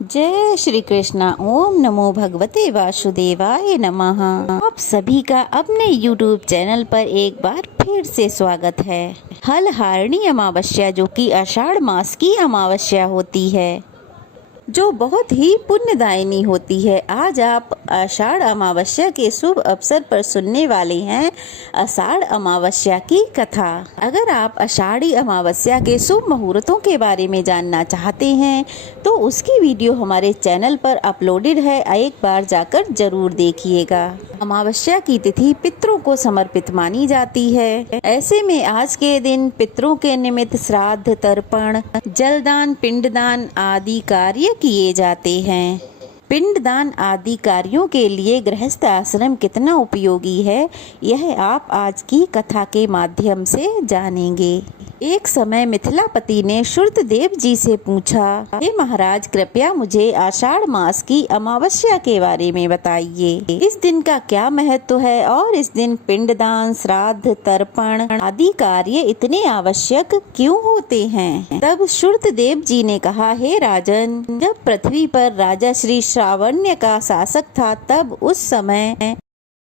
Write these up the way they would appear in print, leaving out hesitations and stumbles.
जय श्री कृष्णा। ओम नमो भगवते वासुदेवाय नमः। आप सभी का अपने YouTube चैनल पर एक बार फिर से स्वागत है। हलहारणी अमावस्या, जो कि आषाढ़ मास की अमावस्या होती है, जो बहुत ही पुण्यदायिनी होती है। आज आप आषाढ़ अमावस्या के शुभ अवसर पर सुनने वाले हैं आषाढ़ अमावस्या की कथा। अगर आप आषाढ़ी अमावस्या के शुभ मुहूर्तों के बारे में जानना चाहते हैं तो उसकी वीडियो हमारे चैनल पर अपलोडेड है, एक बार जाकर जरूर देखिएगा। अमावस्या की तिथि पितरों को समर्पित मानी जाती है। ऐसे में आज के दिन पितरों के निमित्त श्राद्ध, तर्पण, जलदान, पिंडदान आदि कार्य किए जाते हैं। पिंडदान आदि कार्यों के लिए गृहस्थ आश्रम कितना उपयोगी है, यह आप आज की कथा के माध्यम से जानेंगे। एक समय मिथिलापति ने शुर्तदेव जी से पूछा, हे महाराज, कृपया मुझे आषाढ़ मास की अमावस्या के बारे में बताइए। इस दिन का क्या महत्व है और इस दिन पिंडदान, श्राद्ध, तर्पण आदि कार्य इतने आवश्यक क्यों होते हैं? तब शुर्तदेव जी ने कहा, हे राजन, जब पृथ्वी पर राजा श्री श्रावण्य का शासक था, तब उस समय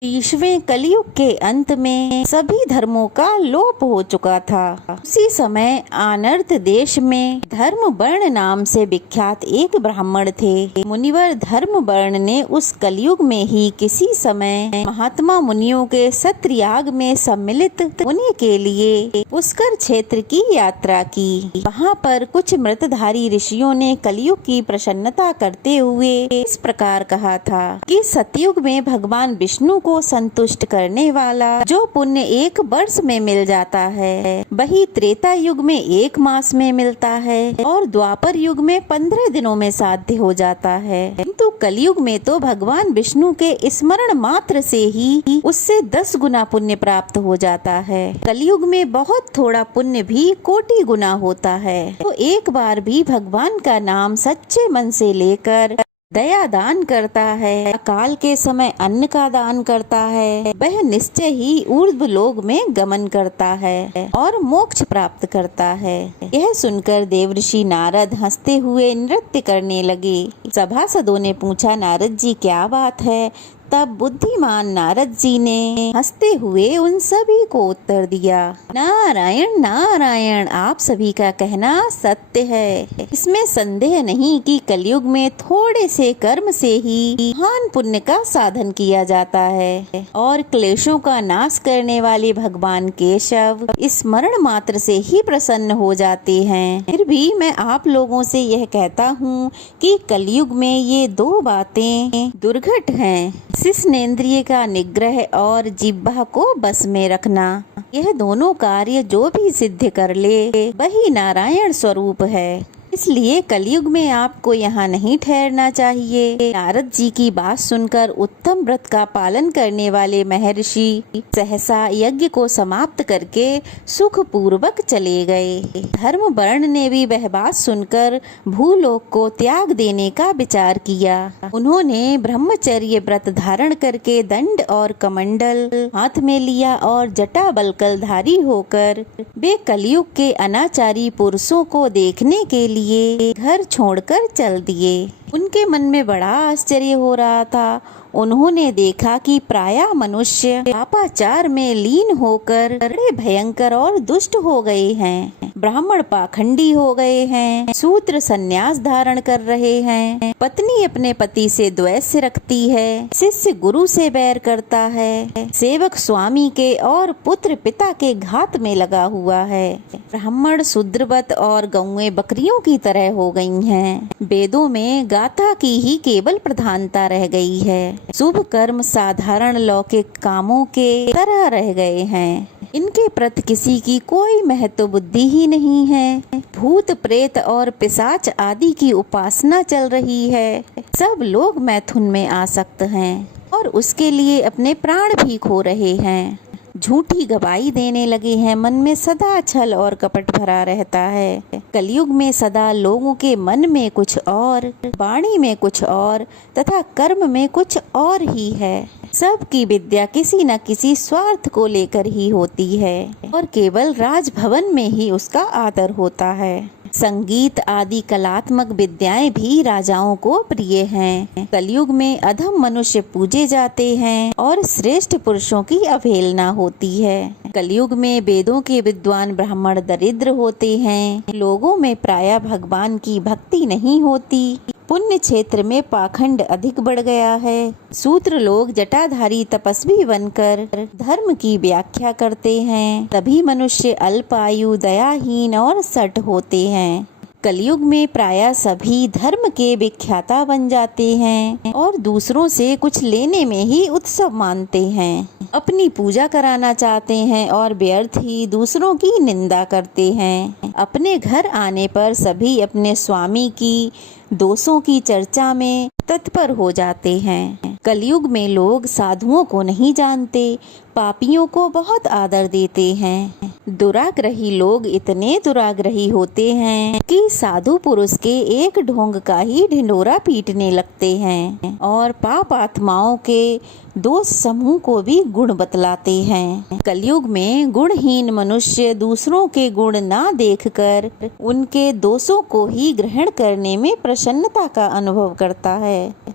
20वें कलयुग के अंत में सभी धर्मों का लोप हो चुका था। उसी समय आनर्त देश में धर्म वर्ण नाम से विख्यात एक ब्राह्मण थे। मुनिवर धर्म वर्ण ने उस कलयुग में ही किसी समय महात्मा मुनियों के सत्रयाग में सम्मिलित होने के लिए पुष्कर क्षेत्र की यात्रा की। वहाँ पर कुछ मृतधारी ऋषियों ने कलयुग की प्रसन्नता करते हुए इस प्रकार कहा था कि सतयुग में भगवान विष्णु को संतुष्ट करने वाला जो पुण्य 1 वर्ष में मिल जाता है, वही त्रेता युग में 1 मास में मिलता है और द्वापर युग में 15 दिनों में साध्य हो जाता है। किंतु कलयुग में तो भगवान विष्णु के स्मरण मात्र से ही उससे 10 गुना पुण्य प्राप्त हो जाता है। कलयुग में बहुत थोड़ा पुण्य भी कोटि गुना होता है। तो एक बार भी भगवान का नाम सच्चे मन से लेकर दया दान करता है, अकाल के समय अन्न का दान करता है, वह निश्चय ही ऊर्ध्व लोक में गमन करता है और मोक्ष प्राप्त करता है। यह सुनकर देवर्षि नारद हंसते हुए नृत्य करने लगे। सभासदों ने पूछा, नारद जी क्या बात है? तब बुद्धिमान नारद जी ने हंसते हुए उन सभी को उत्तर दिया, नारायण नारायण, आप सभी का कहना सत्य है। इसमें संदेह नहीं कि कलयुग में थोड़े से कर्म से ही महान पुण्य का साधन किया जाता है और क्लेशों का नाश करने वाले भगवान केशव स्मरण मात्र से ही प्रसन्न हो जाते हैं। फिर भी मैं आप लोगों से यह कहता हूँ कि कलयुग में ये 2 बातें दुर्घट हैं, शिश्नेन्द्रिय का निग्रह और जिह्वा को बस में रखना। यह दोनों कार्य जो भी सिद्ध कर ले वही नारायण स्वरूप है। इसलिए कलयुग में आपको यहाँ नहीं ठहरना चाहिए। नारद जी की बात सुनकर उत्तम व्रत का पालन करने वाले महर्षि सहसा यज्ञ को समाप्त करके सुख पूर्वक चले गए। धर्म वर्ण ने भी वह बात सुनकर भूलोक को त्याग देने का विचार किया। उन्होंने ब्रह्मचर्य व्रत धारण करके दंड और कमंडल हाथ में लिया और जटा बलकलधारी होकर वे कलयुग के अनाचारी पुरुषों को देखने के लिए घर छोड़कर चल दिए। उनके मन में बड़ा आश्चर्य हो रहा था। उन्होंने देखा कि प्रायः मनुष्य पापाचार में लीन होकर बड़े भयंकर और दुष्ट हो गए हैं। ब्राह्मण पाखंडी हो गए हैं, शूद्र संन्यास धारण कर रहे हैं, पत्नी अपने पति से द्वेष रखती है, शिष्य गुरु से बैर करता है, सेवक स्वामी के और पुत्र पिता के घात में लगा हुआ है। ब्राह्मण शूद्रवत और गौएं बकरियों की तरह हो गई हैं। वेदों में गाथा की ही केवल प्रधानता रह गई है। शुभ कर्म साधारण लौकिक कामों के तरह रह गए हैं। इनके प्रति किसी की कोई महत्व बुद्धि ही नहीं है। भूत प्रेत और पिशाच आदि की उपासना चल रही है। सब लोग मैथुन में आसक्त हैं और उसके लिए अपने प्राण भी खो रहे हैं। झूठी गवाही देने लगे हैं। मन में सदा छल और कपट भरा रहता है। कलयुग में सदा लोगों के मन में कुछ और, वाणी में कुछ और तथा कर्म में कुछ और ही है। सबकी विद्या किसी न किसी स्वार्थ को लेकर ही होती है और केवल राजभवन में ही उसका आदर होता है। संगीत आदि कलात्मक विद्याएं भी राजाओं को प्रिय हैं। कलयुग में अधम मनुष्य पूजे जाते हैं और श्रेष्ठ पुरुषों की अवहेलना होती है। कलयुग में वेदों के विद्वान ब्राह्मण दरिद्र होते हैं। लोगों में प्रायः भगवान की भक्ति नहीं होती। पुण्य क्षेत्र में पाखंड अधिक बढ़ गया है। सूत्र लोग जटाधारी तपस्वी बनकर धर्म की व्याख्या करते हैं। तभी मनुष्य अल्पायु, दयाहीन और सट होते हैं। कलयुग में प्रायः सभी धर्म के विख्याता बन जाते हैं और दूसरों से कुछ लेने में ही उत्सव मानते हैं। अपनी पूजा कराना चाहते हैं और व्यर्थ ही दूसरों की निंदा करते हैं। अपने घर आने पर सभी अपने स्वामी की दोषों की चर्चा में तत्पर हो जाते हैं। कलयुग में लोग साधुओं को नहीं जानते, पापियों को बहुत आदर देते हैं। दुराग्रही लोग इतने दुराग्रही होते हैं कि साधु पुरुष के एक ढोंग का ही ढिंढोरा पीटने लगते हैं और पाप आत्माओं के दोष समूह को भी गुण बतलाते हैं। कलयुग में गुणहीन मनुष्य दूसरों के गुण ना देखकर उनके दोषों को ही ग्रहण करने में प्रसन्नता का अनुभव करता है।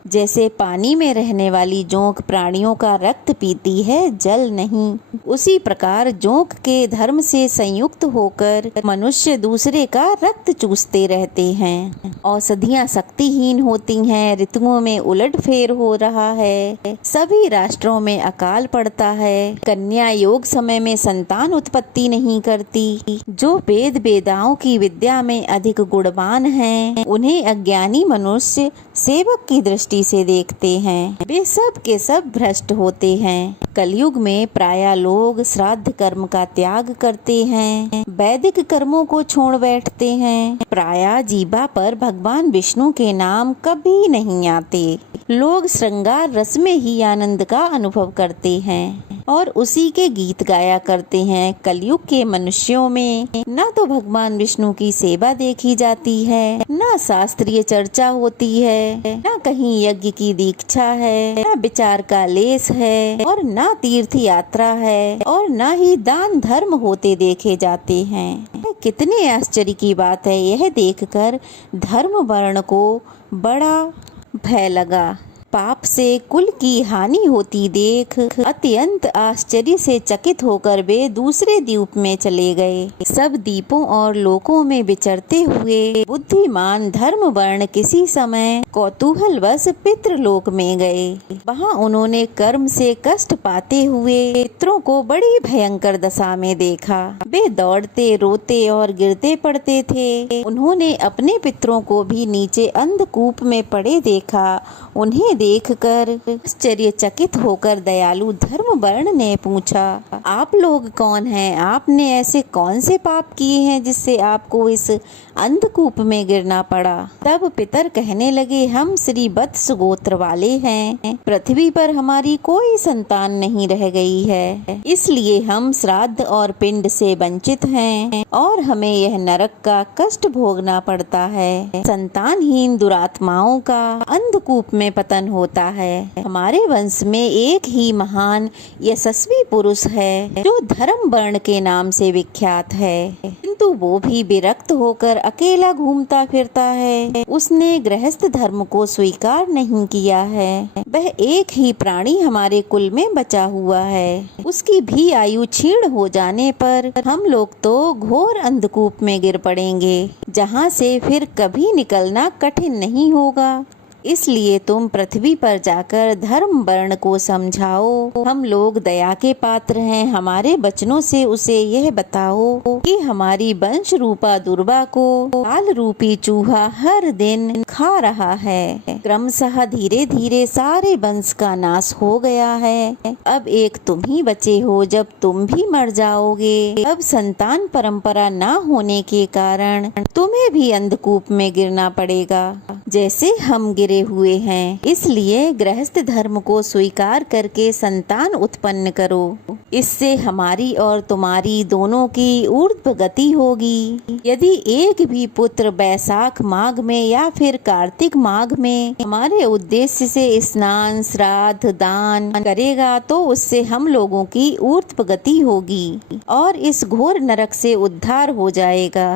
जैसे पानी में रहने वाली जोंक प्राणियों का रक्त पीती है, जल नहीं, उसी प्रकार जोंक के धर्म से संयुक्त होकर मनुष्य दूसरे का रक्त चूसते रहते हैं। औषधियाँ शक्तिहीन होती हैं, ऋतुओं में उलटफेर हो रहा है, सभी राष्ट्रों में अकाल पड़ता है, कन्या योग समय में संतान उत्पत्ति नहीं करती। जो वेद वेदाओं की विद्या में अधिक गुणवान हैं, उन्हें अज्ञानी मनुष्य सेवक की दृष्टि से देखते हैं। वे सब के सब भ्रष्ट होते हैं। कलयुग में प्रायः लोग श्राद्ध कर्म का त्याग करते हैं, वैदिक कर्मों को छोड़ बैठते हैं। प्रायः जीवा पर भगवान विष्णु के नाम कभी नहीं आते। लोग श्रृंगार रस में ही आनंद का अनुभव करते हैं और उसी के गीत गाया करते हैं। कलयुग के मनुष्यों में न तो भगवान विष्णु की सेवा देखी जाती है, न शास्त्रीय चर्चा होती है, न कहीं यज्ञ की दीक्षा है, न विचार का लेस है और न तीर्थ यात्रा है और न ही दान धर्म होते देखे जाते हैं। कितने आश्चर्य की बात है। यह देखकर धर्म वर्ण को बड़ा भय लगा। पाप से कुल की हानि होती देख अत्यंत आश्चर्य से चकित होकर वे दूसरे द्वीप में चले गए। सब द्वीपों और लोकों में विचरते हुए बुद्धिमान धर्म वर्ण किसी समय कौतूहलवश पितृलोक में गए। वहां उन्होंने कर्म से कष्ट पाते हुए पितरों को बड़ी भयंकर दशा में देखा। वे दौड़ते, रोते और गिरते पड़ते थे। उन्होंने अपने पितरों को भी नीचे अंधकूप में पड़े देखा। उन्हें देखकर आश्चर्यचकित होकर दयालु धर्म वर्ण ने पूछा, आप लोग कौन हैं? आपने ऐसे कौन से पाप किए हैं जिससे आपको इस अंधकूप में गिरना पड़ा? तब पितर कहने लगे, हम श्री वत्स गोत्र वाले हैं। पृथ्वी पर हमारी कोई संतान नहीं रह गई है, इसलिए हम श्राद्ध और पिंड से वंचित हैं और हमें यह नरक का कष्ट भोगना पड़ता है। संतानहीन दुरात्माओं का अंधकूप में पतन होता है। हमारे वंश में एक ही महान यशस्वी पुरुष है जो धर्म वर्ण के नाम से विख्यात है, किंतु वो भी विरक्त होकर अकेला घूमता फिरता है। उसने गृहस्थ धर्म को स्वीकार नहीं किया है। वह एक ही प्राणी हमारे कुल में बचा हुआ है। उसकी भी आयु क्षीण हो जाने पर हम लोग तो घोर अंधकूप में गिर पड़ेंगे, जहाँ से फिर कभी निकलना कठिन नहीं होगा। इसलिए तुम पृथ्वी पर जाकर धर्म वर्ण को समझाओ। हम लोग दया के पात्र हैं। हमारे वचनों से उसे यह बताओ कि हमारी वंश रूपा दुर्वा को काल रूपी चूहा हर दिन खा रहा है। क्रमशः धीरे धीरे सारे वंश का नाश हो गया है। अब एक तुम ही बचे हो। जब तुम भी मर जाओगे, अब संतान परंपरा ना होने के कारण तुम्हें भी अंधकूप में गिरना पड़ेगा। जैसे हम गिरे घेरे हुए हैं। इसलिए गृहस्थ धर्म को स्वीकार करके संतान उत्पन्न करो। इससे हमारी और तुम्हारी दोनों की ऊर्ध्व गति होगी। यदि एक भी पुत्र बैसाख माघ में या फिर कार्तिक माघ में हमारे उद्देश्य से स्नान, श्राद्ध, दान करेगा तो उससे हम लोगों की ऊर्ध्व गति होगी और इस घोर नरक से उद्धार हो जाएगा।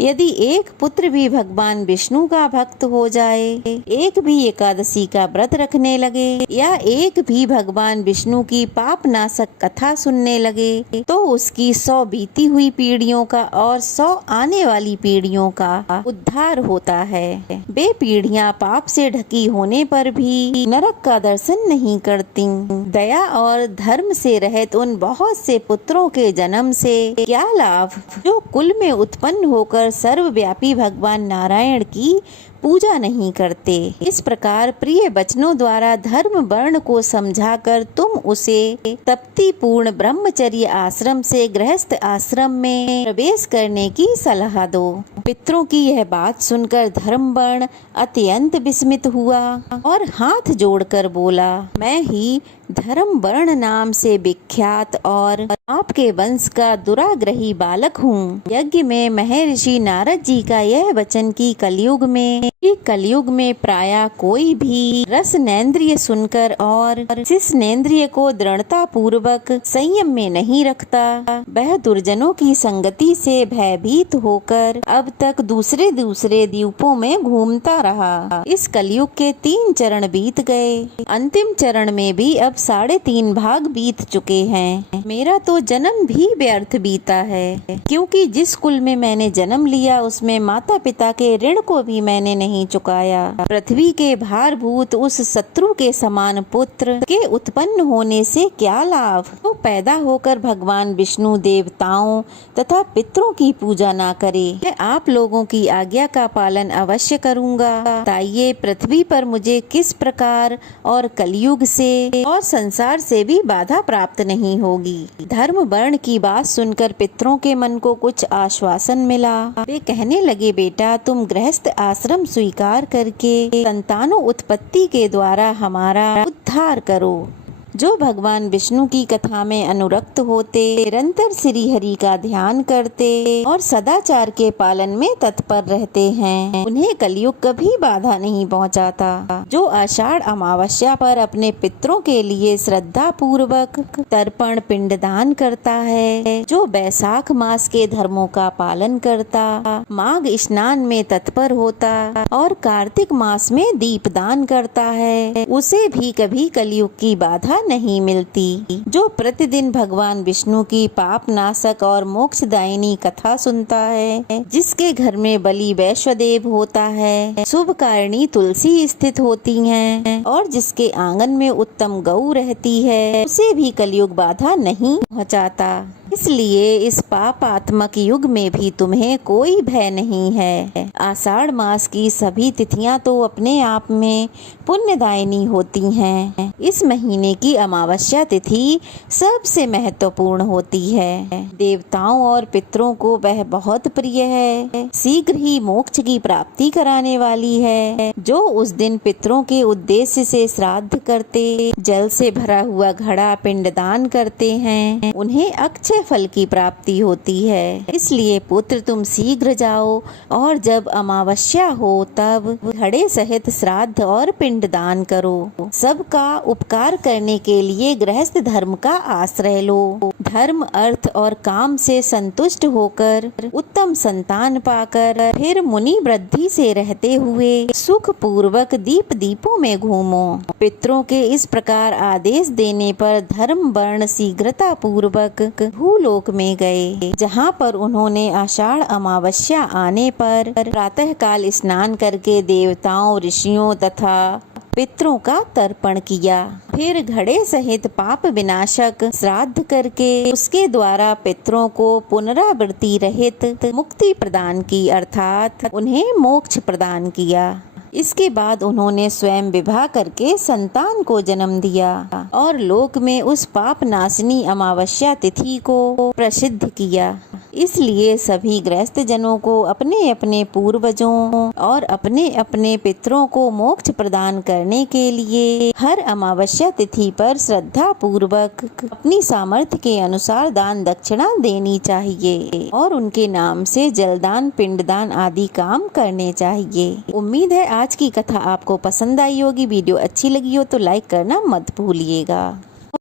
यदि एक पुत्र भी भगवान विष्णु का भक्त हो जाए, एक भी एकादशी का व्रत रखने लगे या एक भी भगवान विष्णु की पाप नाशक कथा सुनने लगे तो उसकी 100 बीती हुई पीढ़ियों का और 100 आने वाली पीढ़ियों का उद्धार होता है। वे पीढ़ियां पाप से ढकी होने पर भी नरक का दर्शन नहीं करती। दया और धर्म से रहित उन बहुत से पुत्रों के जन्म से क्या लाभ जो कुल में उत्पन्न होकर सर्वव्यापी भगवान नारायण की पूजा नहीं करते। इस प्रकार प्रिय वचनों द्वारा धर्म वर्ण को समझाकर तुम उसे तप्ती पूर्ण ब्रह्मचर्य आश्रम से गृहस्थ आश्रम में प्रवेश करने की सलाह दो। पितरों की यह बात सुनकर धर्म वर्ण अत्यंत विस्मित हुआ और हाथ जोड़कर बोला, मैं ही धर्म वर्ण नाम से विख्यात और आपके वंश का दुराग्रही बालक हूँ। यज्ञ में महर्षि नारद जी का यह वचन कि कलयुग में प्रायः कोई भी रसनेंद्रिय सुनकर और शिष्नेंद्रिय को दृढ़ता पूर्वक संयम में नहीं रखता, वह दुर्जनों की संगति से भयभीत होकर अब तक दूसरे द्वीपों में घूमता रहा। इस कलयुग के 3 चरण बीत गए। अंतिम चरण में भी अब 3.5 भाग बीत चुके हैं। मेरा तो जन्म भी व्यर्थ बीता है, क्योंकि जिस कुल में मैंने जन्म लिया उसमें माता पिता के ऋण को भी मैंने नहीं चुकाया। पृथ्वी के भारभूत उस शत्रु के समान पुत्र के उत्पन्न होने से क्या लाभ। तो पैदा होकर भगवान विष्णु देवताओं तथा पितरों की पूजा ना करे। मैं आप लोगों की आज्ञा का पालन अवश्य करूँगा। बताइए पृथ्वी पर मुझे किस प्रकार और कलयुग से और संसार से भी बाधा प्राप्त नहीं होगी। धर्म वर्ण की बात सुनकर पितरों के मन को कुछ आश्वासन मिला। वे कहने लगे, बेटा तुम गृहस्थ आश्रम स्वीकार करके संतानों उत्पत्ति के द्वारा हमारा उद्धार करो। जो भगवान विष्णु की कथा में अनुरक्त होते, निरंतर श्री हरि का ध्यान करते और सदाचार के पालन में तत्पर रहते हैं, उन्हें कलयुग कभी बाधा नहीं पहुंचाता। जो आषाढ़ अमावस्या पर अपने पितरों के लिए श्रद्धा पूर्वक तर्पण पिंडदान करता है, जो बैसाख मास के धर्मों का पालन करता, माघ स्नान में तत्पर होता और कार्तिक मास में दीपदान करता है, उसे भी कभी कलयुग की बाधा नहीं मिलती। जो प्रतिदिन भगवान विष्णु की पाप नाशक और मोक्षदायिनी कथा सुनता है, जिसके घर में बलि वैश्वदेव होता है, शुभ कारिणी तुलसी स्थित होती हैं और जिसके आंगन में उत्तम गऊ रहती है, उसे भी कलयुग बाधा नहीं पहुंचाता। इसलिए इस पापात्मक युग में भी तुम्हें कोई भय नहीं है। आषाढ़ मास की सभी तिथियां तो अपने आप में पुण्यदायिनी होती हैं। इस महीने की अमावस्या तिथि सबसे महत्वपूर्ण होती है। देवताओं और पितरों को वह बहुत प्रिय है, शीघ्र ही मोक्ष की प्राप्ति कराने वाली है। जो उस दिन पितरों के उद्देश्य से श्राद्ध करते, जल से भरा हुआ घड़ा पिंडदान करते हैं, उन्हें अक्षय फल की प्राप्ति होती है। इसलिए पुत्र तुम शीघ्र जाओ और जब अमावस्या हो तब घड़े सहित श्राद्ध और पिंडदान करो। सबका उपकार करने के लिए गृहस्थ धर्म का आश्रय लो। धर्म अर्थ और काम से संतुष्ट होकर उत्तम संतान पाकर फिर मुनि वृद्धि से रहते हुए सुख पूर्वक दीपों में घूमो। पितरों के इस प्रकार आदेश देने पर धर्म वर्ण शीघ्रता पूर्वक भूलोक में गए, जहाँ पर उन्होंने आषाढ़ अमावस्या आने पर प्रातः काल स्नान करके देवताओं, ऋषियों तथा पितरों का तर्पण किया। फिर घड़े सहित पाप विनाशक श्राद्ध करके उसके द्वारा पितरों को पुनरावृत्ति रहित मुक्ति प्रदान की, अर्थात उन्हें मोक्ष प्रदान किया। इसके बाद उन्होंने स्वयं विवाह करके संतान को जन्म दिया और लोक में उस पाप नाशनी अमावस्या तिथि को प्रसिद्ध किया। इसलिए सभी गृहस्थ जनों को अपने अपने पूर्वजों और अपने अपने पितरों को मोक्ष प्रदान करने के लिए हर अमावस्या तिथि पर श्रद्धा पूर्वक अपनी सामर्थ्य के अनुसार दान दक्षिणा देनी चाहिए और उनके नाम से जलदान, पिंडदान आदि काम करने चाहिए। उम्मीद है आज की कथा आपको पसंद आई होगी। वीडियो अच्छी लगी हो तो लाइक करना मत भूलिएगा।